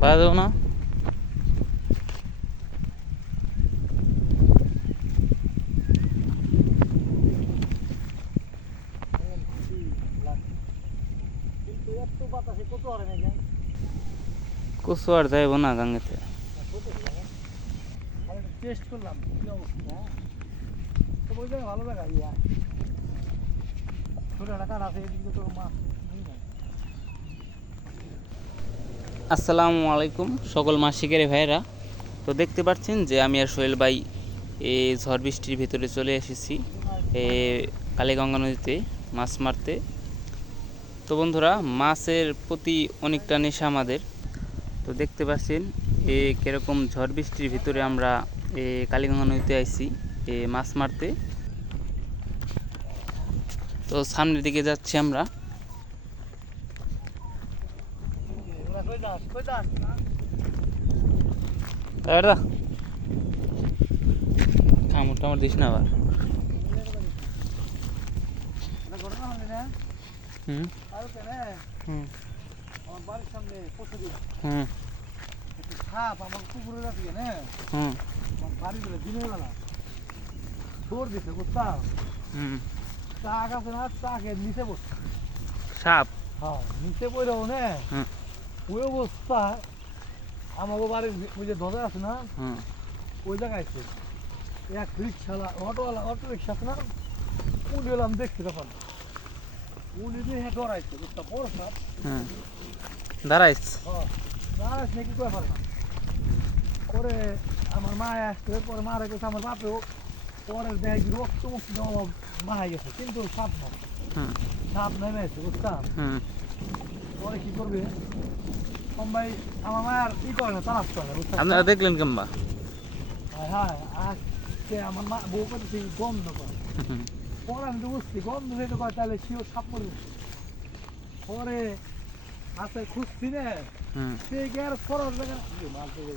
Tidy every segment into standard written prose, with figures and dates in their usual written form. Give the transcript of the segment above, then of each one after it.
বাজাও না। কচু আর যাইব না গাঙ্গেতে। টেস্ট করলাম কি অবস্থা, তো ওই জায়গায় ভালো জায়গা ইয়া ছোট একটা কাঠ আছে, এদিকে তো মাছ নেই না। আসসালামু আলাইকুম সকল মাছ শিকারী ভাইয়েরা। তো দেখতে পাচ্ছেন যে আমি আর সোহেল ভাই এই ঝড় বৃষ্টির ভিতরে চলে এসেছি কালীগঙ্গা নদীতে মাছ মারতে। তো বন্ধুরা, মাছের প্রতি অনেকটা নেশা আমাদের। তো দেখতে পাচ্ছেন কীরকম ঝড় বৃষ্টির ভিতরে আমরা কালীগঙ্গা নদীতে আইছি মাছ মারতে। তো সামনের দিকে যাচ্ছি আমরা। কামড় টামড় দিস না আবার। হুম হুম আমার বাড়ির সামনে প্রতিদিন হুম একটু সাপ আমার কুকুরে যাচ্ছে না, হুম আমার বাড়ি করে দিনের বেলা দৌড় দিছে বুঝতাম। হুম চা গাছে না, চা খেয়ে নিচে বসছে সাপ। হ্যাঁ নিচে পড়েও না হুম ওই অবস্থা। আমাকে বাড়ির ওই যে ধরে আছে না, হুম ওই জায়গায় আছে এক রিক্সাওয়ালা অটোওয়ালা, অটো রিক্সা আছে না, উনি এলাম দেখছি তখন উনি দিয়ে ডরাইছে বুঝতাম বড় সাপ। হুম দাঁড়াইস। হ্যাঁ দাঁড়াইছে নাকি করে পারে না। পরে আমার মা আসছে, পরে মারা গেছে আমার বাপেও, পরে দেয় রক্ত মুক্তি আমার মারা গেছে, কিন্তু সাপ না, হুম সাপ নেমে আছে বুঝতাম। হুম পরে কি করবে ভাই, আমার মায়ের ই করে না, তালাশ করে না বুঝতাম। আপনারা দেখলেন কেমবা? হ্যাঁ আজকে আমার মা বউ করছে গন্ধ করে, পরে আমি তো বুঝছি গন্ধ যেতে করে তাহলে শিও সাপ করবে। পরে হাতে খুঁজছি রে, সে গিয়ে পড়ার জায়গা মাছ দেখে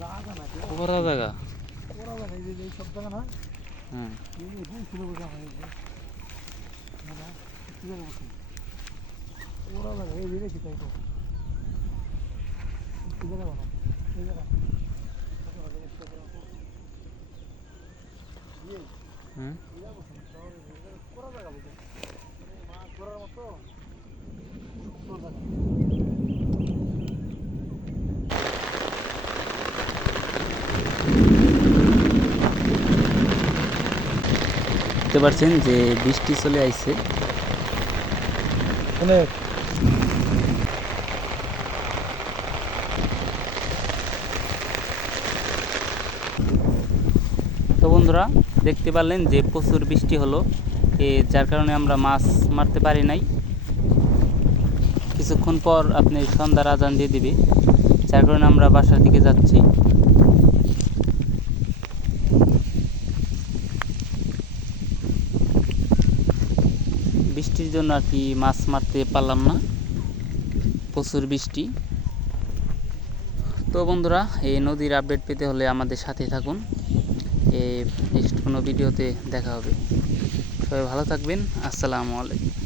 জায়গা না বড় জায়গা। পড়া জায়গা এই সব জায়গা না। হুম ছিল বোঝা হয় ওরা জায়গা এই দেখি তাই তো জায়গা বানা এই জায়গা হুম করা জায়গা বুঝে মাছ ধরার মতো জায়গা। দেখতে পাচ্ছেন যে বৃষ্টি চলে আইছে অনেক। তো বন্ধুরা, দেখতে পারলেন যে প্রচুর বৃষ্টি হলো, যার কারণে আমরা মাছ মারতে পারি নাই। কিছুক্ষণ পর আপনি সন্ধ্যার আজান দিয়ে দিবে, যার কারণে আমরা বাসার দিকে যাচ্ছি। বৃষ্টির জন্য আর কি মাছ মারতে পারলাম না, প্রচুর বৃষ্টি। তো বন্ধুরা, এই নদীর আপডেট পেতে হলে আমাদের সাথে থাকুন। নেক্সট কোনো ভিডিওতে দেখা হবে। সবাই ভালো থাকবেন। আসসালামু আলাইকুম।